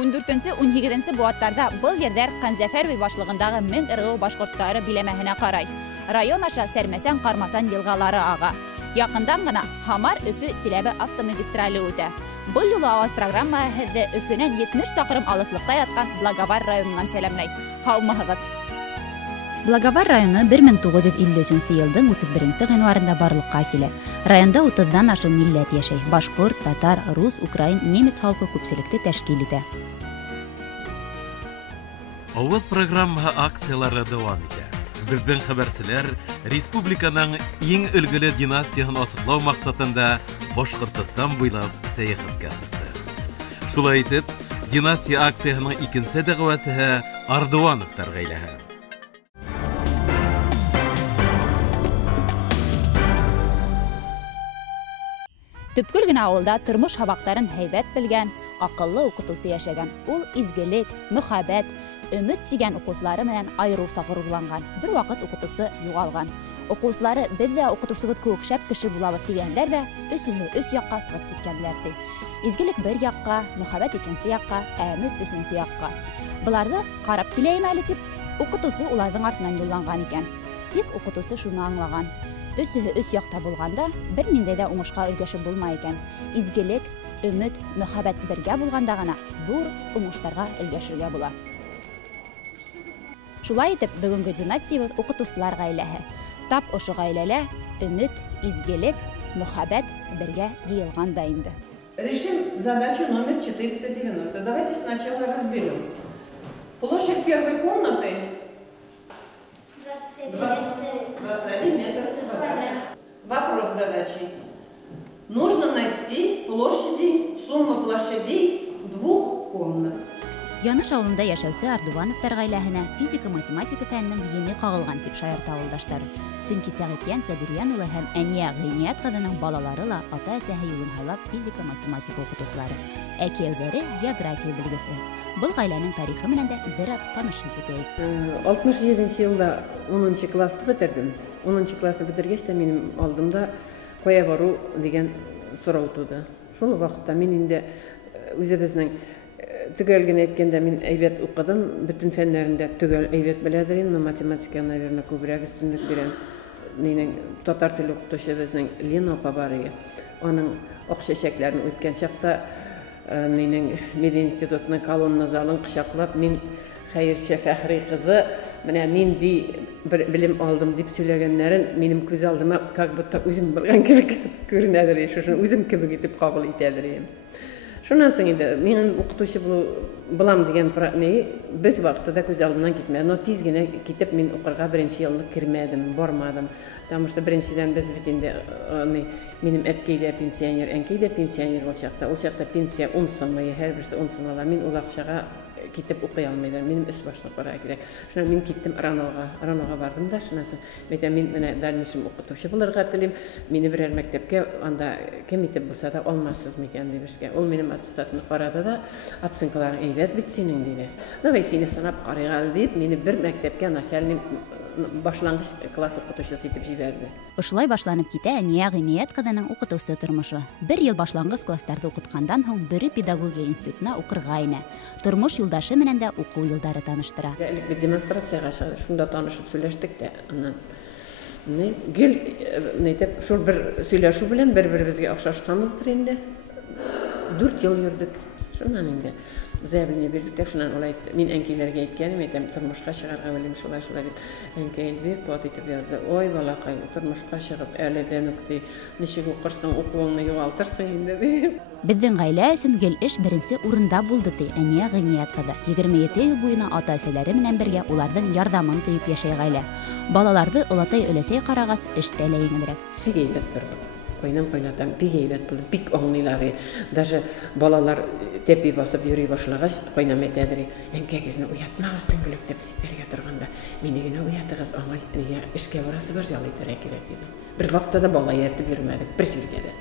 14-18 буаттарда был ердер Канзәфәрви башлыгындагы 1000 ыргы башкортлары биләмәһенә карай. Район аша сәрмәсән-кармасан елгалары ага. Якындан гына Хамар-Өфе Силәбе автомагистрале үтә. Бұл юлы аваз программа һеҙҙе Өфөнән 70 саҡрым алыҫлыҡта ятҡан Благовар районынан сәләмләй. Һаумыһығыҙ! Благовар районы 1953 йылдың 31 ғинуарында барлыҡҡа килә. Районда 30-дан ашу милләт йәшәй. Башҡорт, татар, рус, украин, немец халҡы күпселекте тәшкил итә. Аваз программа акциялары дауам итә. Бездең хәбәрселәр республиканың иң өлгөлө династияһын асыҡлау маҡсатында Башҡортостан буйлап сәйәхәткә сыҡты. Шулай итеп, династия акцияһының икенсе дәғүәсеһе Ардуановтар ғаиләһе. Төпкөл генә авылда тормош һабаҡтарын һәйбәт белгән, аҡыллы уҡытыусы йәшәгән. Ул изгелек, мөхәббәт, өмөт тигән уҡыусылары менән айырыуса ғорурланған. Бер ваҡыт уҡытыусы юғалған. Уҡыусылары беҙ ҙә уҡытыусыбыҙ кеүек шәп кеше булабыҙ тигәндәр ҙә өсөһө өс яҡҡа сығып киткәндәр ди. Изгелек бер яҡҡа, мөхәббәт икенсе яҡҡа, ә өмөт өсөнсө яҡҡа. Быларҙы ҡарап киләйем әле тип, уҡытыусы уларҙың артынан юлланған икән. Тик уҡытыусы шуны аңлаған. Өсөһө өс яҡта булғанда бер ниндәй ҙә уңышҡа өлгәшеп булмай икән. Изгелек, өмөт, мөхәббәт бергә булғанда ғына ҙур уңыштарға өлгәшергә була. Шулай итеп, бөгөнгө династиябыҙ уҡытыусылар ғаиләһе. Тап ошо ғаиләлә өмөт, изгелек, мөхәббәт бергә йыйылған да инде. Решим задачу номер 490. Давайте сначала разберем. Площадь первой комнаты 21 метр квадратных. Вопрос задачи. Нужно найти сумму площадей двух комнат. Яныш ауылында йәшәүсе Ардувановтар ғаиләһенә физика-математика фәненең ени ҡағылған тип шаярта ауылдаштары. Сөнки Сәғитйән Сәбирйән улы һәм Әниә Ғиниәт ҡыҙының балалары ла ата-әсәһе юлын һайлап физика-математика уҡытыусылары. Ә кейәүҙәре география белгесе. Был ғаиләнең тарихы менән дә бер аҙ танышып китәйек. 67 йылда 10 класты бетердем. 10 класты бетергәс тә минем алдымда ҡая бару дигән сорау туды. Шул ваҡытта мин инде үзебезнең төгәл генә әйткәндә мин әйбәт уҡыдым, бөтөн фәннәрендә төгәл әйбәт беләдер, но математикаға, наверное, күберәк өстөнлөк бирәм. Минең татар теле уҡытыусыбыҙның Лена апа бар иде. Аның аҡ шәшәктәрен үткән чаҡта минең мединститутының колонна залын ҡосаҡлап, мин Хәйершә Фәхри ҡыҙы, менә нинди бер белем алдым дип сөйләгәннәрен минем күҙ алдыма как будто үзем белгән кебек күренәдер, шуны үзем кебек итеп ҡабул итәдер. Шунан соң инде минең уҡытыусы булам дигән бер ваҡытта күз алдымнан китмәне. Но тиз генә китеп мин уҡырға беренсе йылны кермәдем, бармадым. Потому что беренседән без бит инде минем әпкәй дә пенсионер, әнкәй дә пенсионер ул чаҡта. Ул чаҡта пенсия 10 сум, һәр берсе 10 сум ала. Мин ул аҡсаға китеп уҡый алмайҙар. Минем өс башлыҡларға кәрәк. Шунан мин киттем Раноға бардым да, шунан соң мин менә дальнейшем уҡытыусы булырға телим. Мине берәр мәктәпкә анда кем итеп булса да алмассыз микән дибешкә. Ул минем аттестатымды ҡарады да, оценкаларың әйбәт бит синең диде. Давай сине сынап ҡарайыҡ дип, мине бер мәктәпкә начальник башлангыс класс уҡытыусысы итеп ебәрҙе. Ошолай башланып китә Әниә Ғиниәт ҡыҙының уҡытыусы тормошо. Бер йыл башланғыс кластарҙы уҡытҡандан һуң Бөрө педагогия институтына уҡырға инә. Тормош юлдашы менән дә уҡыу йылдары таныштыра. Элек бит демонстрацияға сығып, шунда танышып сөйләштек тә. Гел нәйтеп, шул бер сөйләшеү белән бер-беребезгә оҡшашҡанбыҙҙыр инде. 4 йыл йөрдөк. Шунан инде заявление бирдек, шунан улай мин әнкәйләргә әйткәнем, әйтәм, тормошҡа сығырға белем шулай дип. Әнкәй бик ҡыуат итеп язды. Ой, балаҡай, тормошҡа сығып, әледән үк нисек уҡырсың, уҡыуыңны юғалтырсың инде. Беҙҙең ғаилә өсөн гел эш беренсе урында булды ти Әниә Ғиниәт ҡыҙы. 27 йыл буйына ата-әсәләре менән бергә уларҙың ярҙамын тойоп йәшәй ғаилә. Балаларҙы олатай өләсәй ҡарағас, эштә лә еңелерәк. Бик әйбәт торҙо. Ҡайнам-ҡайнатам бик әйбәт булды, бик аңлайлар. Даже балалар тәпи басып йөрөй башлағас, ҡайнам әйтәдер, әнкәгеҙне уятмағыҙ төнгөлөк тәп ситәргә торғанда, мине генә уятығыҙ, аңа эшкә барасы бар ял итәргә кәрәк дине. Бер ваҡытта да бала йәртеп йөрөмәдек, бер ергә дә.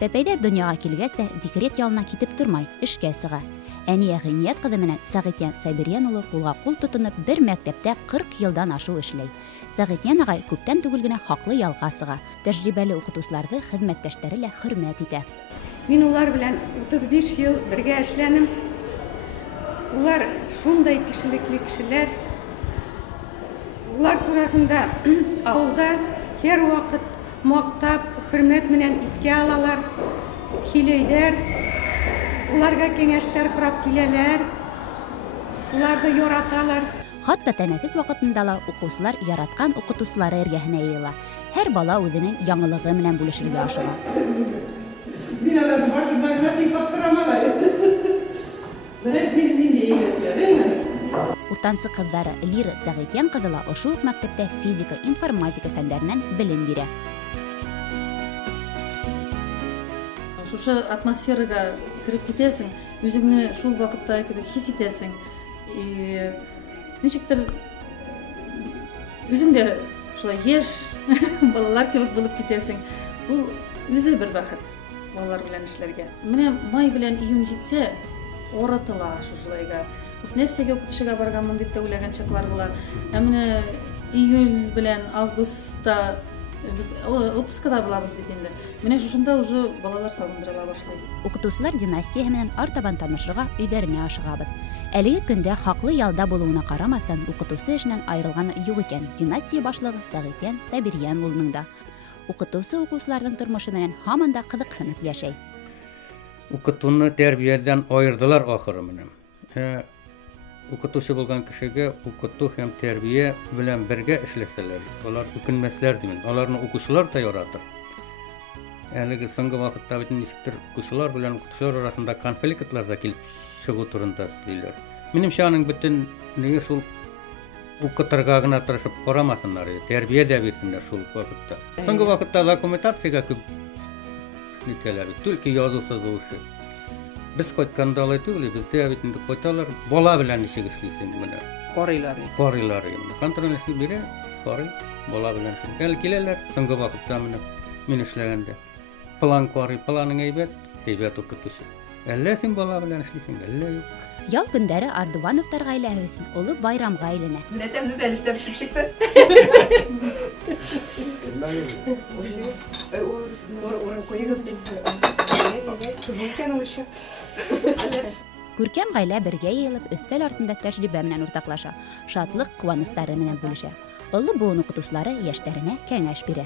Тәпәйҙәр донъяға килгәс тә декрет ялына китеп тормай, эшкә сыға. Әниә Ғиниәт ҡыҙы менән Сәғитйән Сәбирйән улы ҡулға-ҡул тотоноп бер мәктәптә 40 йылдан ашыу эшләй. Сәғитйән ағай күптән түгел генә хаҡлы ялға сыға. Тәжрибәле уҡытыусыларҙы хеҙмәттәштәре лә хөрмәт итә. Мин улар белән 35 йыл бергә эшләнем. Улар шундай кишилекле кишилер. Улар турасында алда һәр вакыт мактап, хөрмәт менән иткә алалар, хиләйдәр. Уларга киңәштәр сорап киләләр. Уларны яраталар. Хатта тәнәфес вакытында ла укучылар яраткан укытучылары эргәһенә йыела. Һәр бала үзенең яңалыгы белән бүлешергә ашыга. Уртанчы кыздары Лира Сәгыйтян кызы ла ошол ук мәктәптә физика, информатика фәннәреннән белем бирә. Шушы атмосферага кирип китәсең, үзеңне шул вакытта кебек хис итәсең. Ничектер үзеңдә шулай яшь балалар кебек булып китәсең. Бу үзе бер бәхет балалар белән эшләргә. Менә май белән июнь җитсә, оратыла шулайга. Нәрсәгә укытышырга барганмын дип тә уйлаган чаклар була. Менә июль белән августта biz отпускада булабыз бит инде. Менә шушында уже балалар сагындырыла башлый. Укытучылар династияһы менән артабан танышырга өйдәренә ашыгабыз. Әлеге көндә хаклы ялда булуына карамастан укытучы эшеннән айрылганы юк икән. Династия башлыгы Сәгыйтян Сабириян улының да. Укытучы укучыларның тормышы менән һаман да кызыксынып яшәй. Укытуны тәрбиядән айырдылар ахыры менән. Укытучы булган кешегә укыту һәм тәрбия белән бергә эшләсәләр, алар үкенмәсләр димен. Аларны укучылар да яратыр. Әлеге соңгы вакытта бит ничектер укучылар белән укытучылар арасында конфликтлар да килеп чыгу турында сөйлиләр. Минемчә аның бөтен неге шул укытырга гына тырышып карамасыннар, тәрбия дә бирсеннәр шул вакытта. Соңгы вакытта документациягә күп нитәләр, только язу сызушы. Biz кайтканда алай түгел, бездә бит инде кайталар, бала белән ничек эшлисең менә. Карыйлар. Карыйлар инде. Контроль эшләп бирә, карый, бала белән эшләр. Киләләр, соңгы вакытта менә мин эшләгәндә. План карый, планың әйбәт укытучы. Әллә син бала белән эшлисең, әллә юк. Ял көндәре Ардувановтар гаиләһе өчен улы байрамга әйләнә. Нәтәмне бәлештә пешеп чыкты. Күркәм гаилә бергә йыелып, өстәл артында тәҗрибә белән уртаклаша, шатлык, куанычлары менән бүлешә. Олы буын укытучылары яшьләренә кәңәш бирә.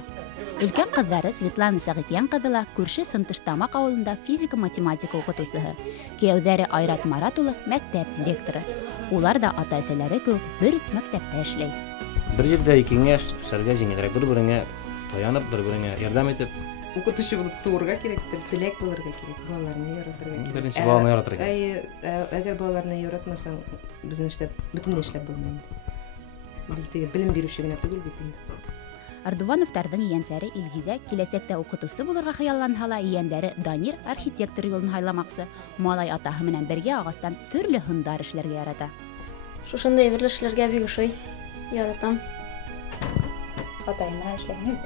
Өлкән кызлары Светлана Сәгыйтян кызы ла күрше Сынтыштамак авылында физика-математика укытучысы. Кияүдәре Айрат Марат улы мәктәп директоры. Улар да ата-әсәләре күп бер мәктәптә эшләй. Бер җирдә киңәш эшләргә җиңелрәк, бер-береңә таянып, бер-береңә ярдәм итеп. Укытучы булып туырга кирәктер, теләк булырга кирәк, балаларны яратырга кирәк. Беренче баланы яратырга. Әгәр балаларны яратмасаң, безне эшләп, бөтенләй эшләп булмый. Без теге белем бирүче генә түгел бит инде. Ардувановтарның ияңсәре Илгизә киләсәктә укытучы булырга хыялланһа ла, ияңдәре Данир архитектор юлын хайламакчы. Малай атаһы менән бергә агастан төрле һөнәр эшләргә ярата. Шушындай бер эшләргә бик ошый. Яратам. Атайна эшләгән.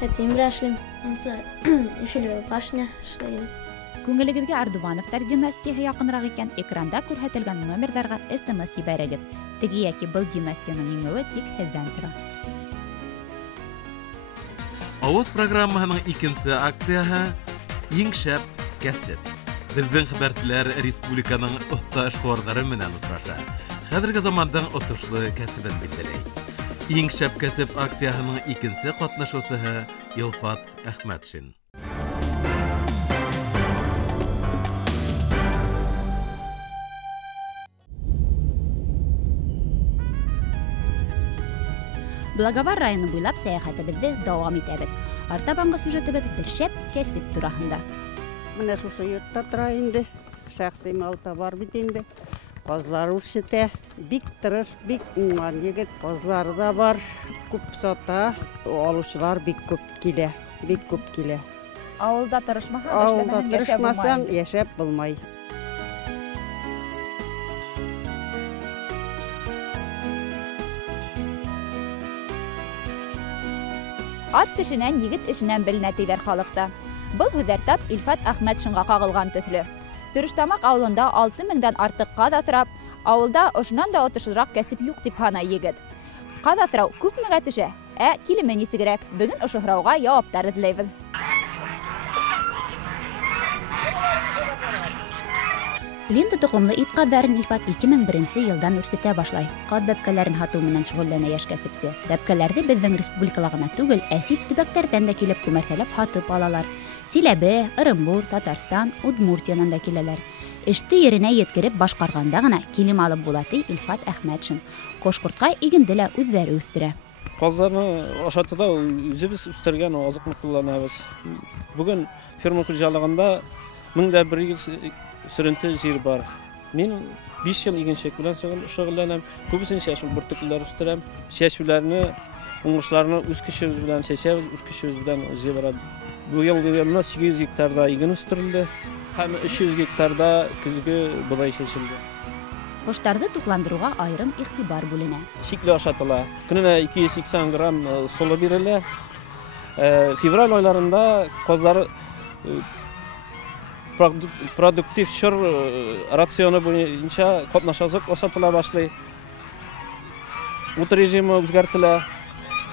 Әтием белән эшлим. Ансы эшләр башня эшләгән. Күңелегезгә Ардувановтар династияһы якынрак икән, экранда күрһәтелгән номерларга SMS ибәрегез. Теге яки был династияның еңүе тик һездән тора. Авыз программаның икенче акцияһы иң шәп кәсеп. Безнең хәбәрчеләр республиканың оста эшкуарлары менән очраша. Хәзерге заманның отышлы кәсебен билгеләй. Иң шәп кәсеп акцияһының икенче катнашучысы Илфат Әхмәтшин. Благовар районы буйлап сәяхәтебезне дәвам итәбез. Артабанғы сюжетебез бер шәп кәсеп турында. Менә шушы йортта тора инде. Шәхси малта бар бит инде. Казлар үрчетә. Бик тырыш, бик уңган егет. Казлары да бар. Күп сата. Алучылар бик күп килә. Бик күп килә. Авылда тырышмасаң яшәп булмай. Ат тешенән, егет эшенән беленә тидер халыкта. Был һүзләр тап Илфат Әхмәтшинга кагылган төсле. Төрөштамак авылында 6000-дан артык каз асрап, авылда ошонан да отышырак кәсеп юк дип һанай егет. Каз асрау күпмегә төшә? Килеме нисегрәк? Бүген ошо сорауга җаваптар эзләйбез. Лента тоқымлы ит кадарын Илфат 2001 елдан үрсетә башлай. Кад бәбкәләрен һату менән шөгыльләнә яшь кәсепсе. Бәбкәләрне безнең республикала гына түгел, әсир төбәктәрдән дә килеп күмәртәләп һатып алалар. Силәбе, Ырымбур, Татарстан, Удмуртиянан да киләләр. Эште yerенә yetkереп башкарганда гына килем алып була ди Илфат Әхмәтшин. Кошкортка игенде лә үзләре үстерә. Казларны ашатуда үзебез үстергән азыкны кулланабыз. Бүген ферма хуҗалыгында 1100 сөренте җир бар. Мин 5 ел игенчек белән шөгыльләнәм. Күбесен шәшү бөртекләр үстерәм. Шәшүләрне, уңышларны үз көчебез белән шәшәбез, үз көчебез белән җибәрә. Бу елда 800 гектарда иген үстерелде. Һәм 300 гектарда көзге будай шәшелде. Коштарды тукландыруга айрым игътибар бүленә. Шикле ашатыла. Көненә 280 грамм солы бирелә. Февраль айларында казлар продуктив чор рационы буенча катнашазык ашатыла башлый. Ут режимы үзгәртелә.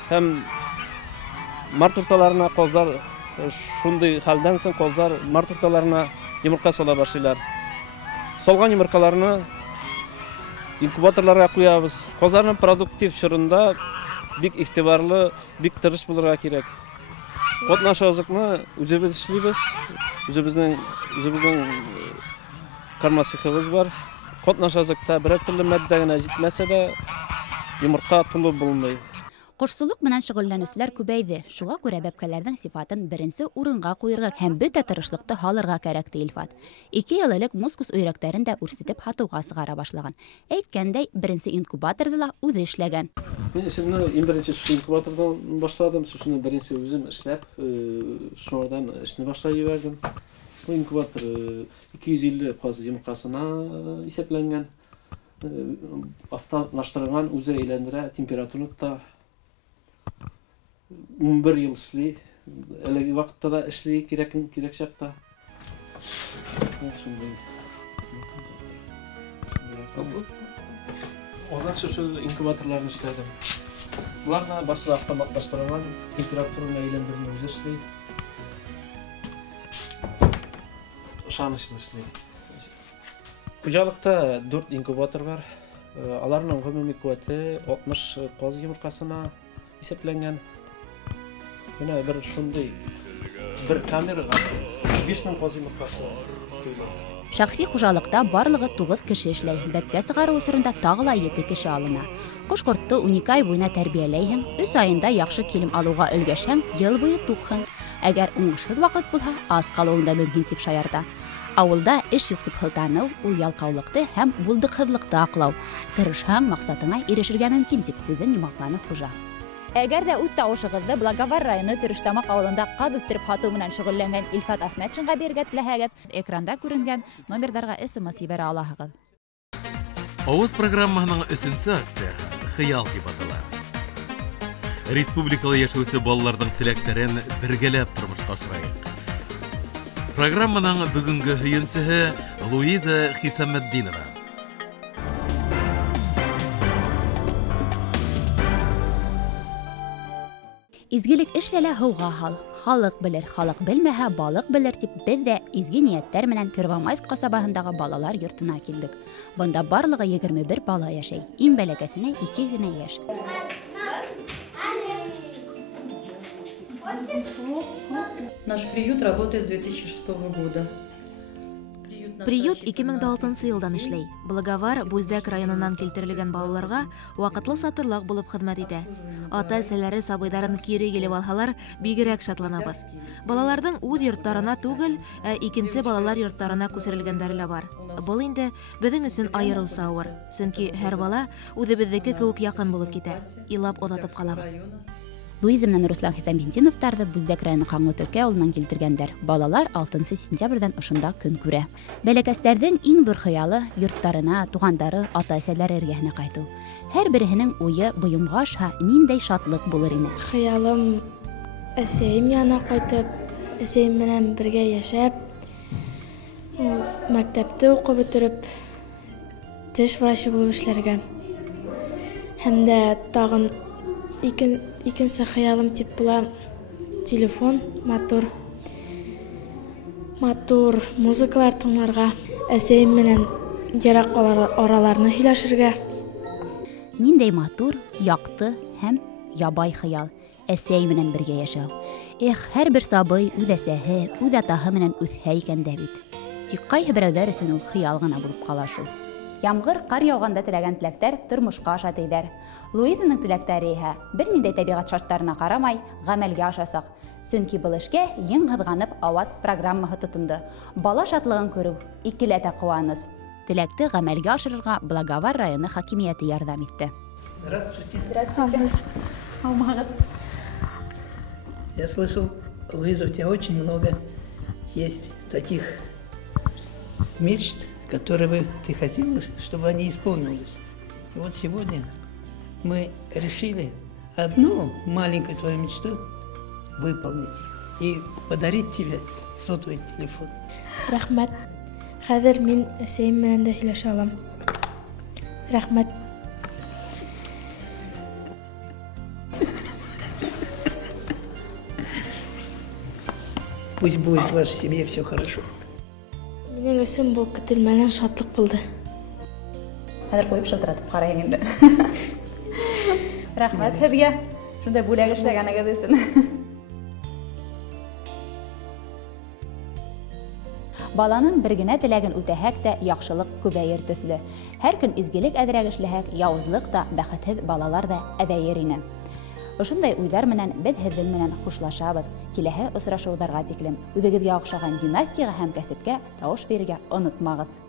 Һәм март урталарына казлар шундый хәлдән соң казлар март урталарына йомырка сала башлыйлар. Салган йомыркаларны инкубаторларга куябыз. Казларның продуктив чорында бик игътибарлы, бик тырыш булырга кирәк. Катнашазыкны үзебез эшлибез. Үзебезнең кармасыхыбыз бар. Катнашазыкта берәр төрле матдә генә җитмәсә дә йомырка тулы булмый. Кошсулык менән шөгыльләнүчеләр күбәйде. Шуңа күрә бәбкәләрнең сифатын беренче урынга куярга һәм бөтә тырышлыкты халырга кирәк ди Илфат. 2 ел элек мускус өйрәктәрен дә үрсетеп һатуга сыгара башлаган. Әйткәндәй, беренче инкубаторда ла үзе эшләгән. Мин эшемне беренче инкубатордан башладым. Шуны беренче үзем эшләп, шуңардан эшне башлап җибәрдем. Бу инкубатор 250 каз йомыркасына исәпләнгән. Автоматлаштырылган, үзе әйләндерә, температураны та 11 ел эшли. Әлеге вакытта да эшли кирәк чакта. Озак шушы инкубаторларны эшләдем. Буларны башта автоматлаштырылган, температураны әйләндерүне үзе эшли. Ышанычлы эшли. Хуҗалыкта 4 инкубатор бар. Аларның гомуми куәте 60 каз йомыркасына исәпләнгән. Менә бер шундый бер камерага 5000 каз йомыркасы. Шәхси хуҗалыкта барлыгы 9 кеше эшләй. Бәбкә сыгару усырында тагы ла 7 кеше алына. Кош-кортты 12 ай буена тәрбияләйһең, 3 айында яхшы килем алуга өлгәшһәң, ел буе тукһың. Әгәр уңышсыз вакыт булһа, аз калуың да мөмкин дип шаярта. Авылда эш юк дип хылтану, ул ялкаулыкты һәм булдыкһызлыкты аклау. Тырышһаң, максатыңа ирешергә мөмкин дип күзен йомакланы хуҗа. Әгәр дә үз тавышыгызды Благовар районы Тырыштамак авылында каз үстереп һату менән шөгыльләнгән Илфат Әхмәтшинга бирергә теләһәгез, экранда күренгән номерларга SMS ибәрә алаһыгыз. Авыз программаның 3нче акцияһы Хыял дип атала. Республикалы яшәүче балаларның теләкләрен бергәләп тормышка ашырайык. Программаның бүгенге һөенчеһе Луиза Хисамәддинова. Изгелек эшләлә һауга хал. Халык белер, халык белмәһә, балык белер дип без дә изге нияттәр менән Первомайск касабаһындагы балалар йортына килдек. Бында барлыгы 21 бала яшәй. Иң бәләкәсенә 2 генә яшь. Наш приют работает с 2006 года. Приют 2006 елдан эшләй. Благовар, Буздәк районыннан килтерелгән балаларга вакытлы сатырлык булып хезмәт итә. Ата-әсәләре сабыйларын кире килеп алһалар, бигрәк шатланабыз. Балаларның үз йортларына түгел, икенче балалар йортларына күчерелгәннәре лә бар. Бу инде безнең өчен аерылса авыр, чөнки һәр бала үзебезнеке кебек якын булып китә. Илап озатып калабыз. Луиза менән Руслан Хисамбинтиновтарды Буздәк районы Хаңгы Төркә авылыннан килтергәннәр. Балалар 6 сентябрьдән ошында көн күрә. Бәләкәсләрнең иң зур хыялы йортларына, тугандары, ата-әсәләре эргәһенә кайту. Һәр берсенең уе буйымга аша ниндәй шатлык булыр ине. Хыялым әсәем янына кайтып, әсәем менән бергә яшәп, мәктәптә укып бетереп, теш врачы булып эшләргә. Һәм дә тагын икенче хыялым тип була телефон, мотор музыкалар тыңларга. әсәйем менән ерак араларны һөйләшергә. Ниндәй матур, яҡты һәм ябай хыял әсәй менән бергә йәшәү. Һәр бер сабый үҙ әсәһе, үҙ атаһы менән үҫһә икән дә бит. Тик ҡайһы берәүҙәр өсөн ул хыял ғына булып ҡала шул. Ямғыр, ҡар яуғанда теләгән теләктәр тормошҡа аша тейҙәр. Луизаның теләктәре иһә бер ниндәй тәбиғәт шарттарына ҡарамай ғәмәлгә ашасаҡ. Сөнки был эшкә ең һыҙғанып Аваз программаһы тотондо. Бала шатлығын күреү икеләтә ҡыуаныс. Теләкте ғәмәлгә ашырырға Благовар районы хакимиәте ярҙам итте. Здравствуйте. Здравствуйте. Я слышал, Луиза, у тебя очень много есть таких мечт, которые ты хотела, чтобы они исполнились. И вот сегодня мы решили одну маленькую твою мечту выполнить и подарить тебе сотовый телефон. Рәхмәт. Хәҙер мин әсәйем менән дә һөйләшә алам. Рәхмәт. Пусть будет в вашей семье все хорошо. Минең өсөн бу көтөлмәгән шатлык булды. Хәҙер ҡуйып шылтыратып ҡарайым инде. Рәхмәт һеҙгә шундай бүләк эшләгәнегеҙ өсөн. Баланың бер генә теләген үтәһәк тә яҡшылык күбәйер төҫлө. Һәр көн изгелек әҙерәк эшләһәк, яуызлык та, бәхетһеҙ балалар да әҙәйер ине. Ошондай уйҙар менән беҙ һеҙҙең менән хушлашабыҙ. Киләһе осрашыуҙарға тиклем үҙегеҙгә оҡшаған династияға һәм кәсепкә тауыш бирергә онотмағыҙ.